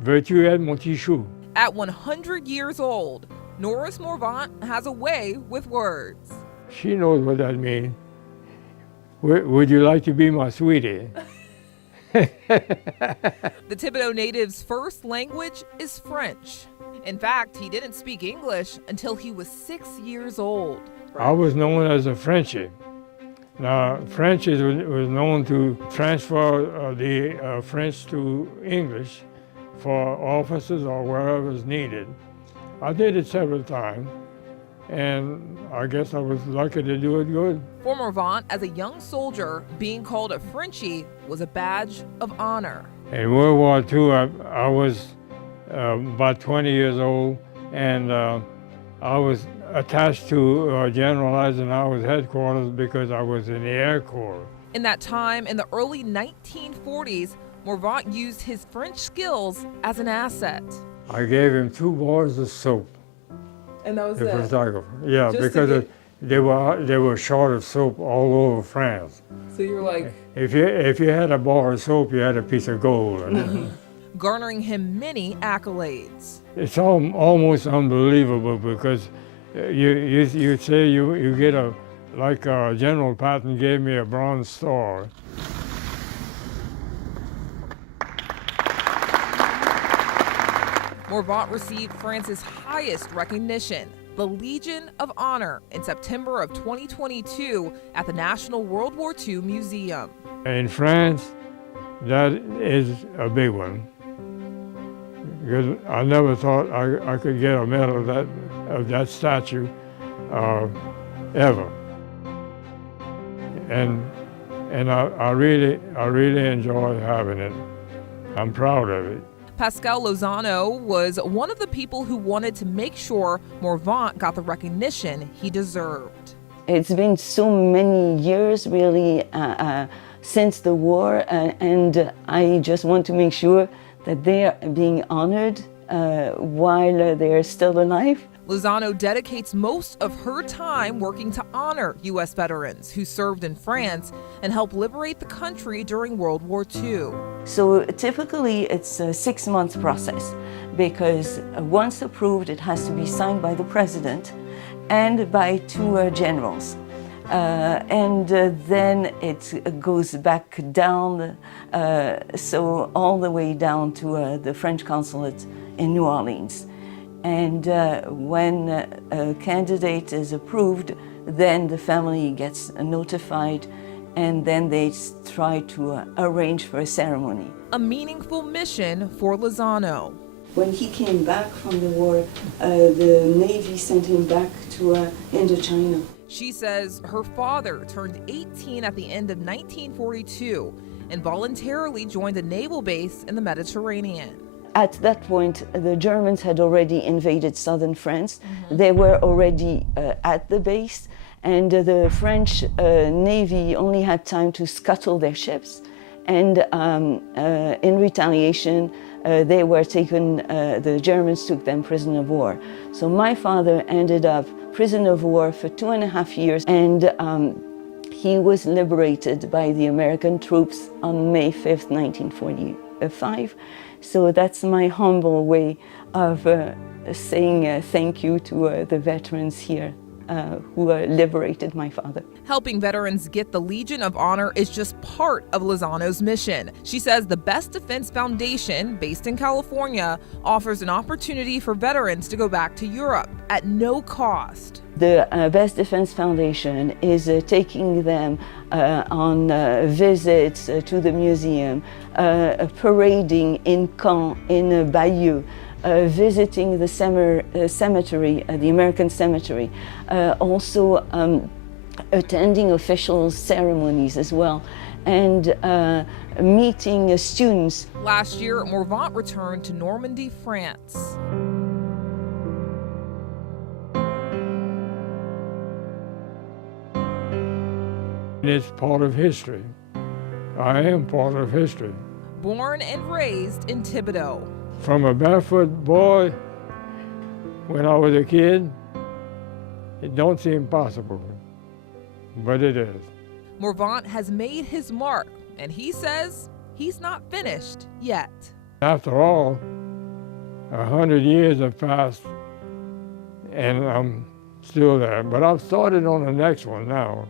Veux-tu être mon petit chou? At 100 years old, Norris Morvant has a way with words. She knows what that means. Would you like to be my sweetie? The Thibodaux native's first language is French. In fact, he didn't speak English until he was 6 years old. I was known as a Frenchie. Now, French was known to transfer the French to English for officers or wherever it's needed. I did it several times, and I guess I was lucky to do it good. For Morvant, as a young soldier, being called a Frenchie was a badge of honor. In World War II, I was about 20 years old, and I was attached to General Eisenhower's headquarters because I was in the Air Corps. In that time, in the early 1940s, Morvant used his French skills as an asset. I gave him 2 bars of soap. And that was The photographer. Yeah, Just because they were short of soap all over France. So you were like... If you had a bar of soap, you had a piece of gold. garnering him many accolades. It's almost unbelievable because you say you get like General Patton gave me a Bronze Star. Morvant received France's highest recognition, the Legion of Honor, in September of 2022 at the National World War II Museum. In France, that is a big one, because I never thought I could get a medal of that statue ever. And I really enjoy having it. I'm proud of it. Pascal Lozano was one of the people who wanted to make sure Morvant got the recognition he deserved. It's been so many years, really, since the war, and I just want to make sure that they are being honored while they're still alive. Lozano dedicates most of her time working to honor U.S. veterans who served in France and helped liberate the country during World War II. So typically it's a 6-month process because once approved, it has to be signed by the president and by 2 generals. And then it goes back down, so all the way down to the French consulate in New Orleans. And when a candidate is approved, then the family gets notified, and then they try to arrange for a ceremony. A meaningful mission for Lozano. When he came back from the war, the Navy sent him back to Indochina. She says her father turned 18 at the end of 1942 and voluntarily joined a naval base in the Mediterranean. At that point, the Germans had already invaded southern France. They were already at the base, and the French Navy only had time to scuttle their ships. And in retaliation, they were taken, the Germans took them prisoner of war. So my father ended up prisoner of war for 2.5 years, and he was liberated by the American troops on May 5th, 1945. So that's my humble way of saying thank you to the veterans here who liberated my father. Helping veterans get the Legion of Honor is just part of Lozano's mission. She says the Best Defense Foundation, based in California, offers an opportunity for veterans to go back to Europe at no cost. The Best Defense Foundation is taking them on visits to the museum, parading in Caen, in Bayeux, visiting the cemetery, the American cemetery, also attending official ceremonies as well, and meeting students. Last year, Morvant returned to Normandy, France. It's part of history. I am part of history. Born and raised in Thibodaux. From a barefoot boy when I was a kid, it don't seem possible, but it is. Morvant has made his mark, and he says he's not finished yet. After all, 100 years have passed, and I'm still there, but I've started on the next one now.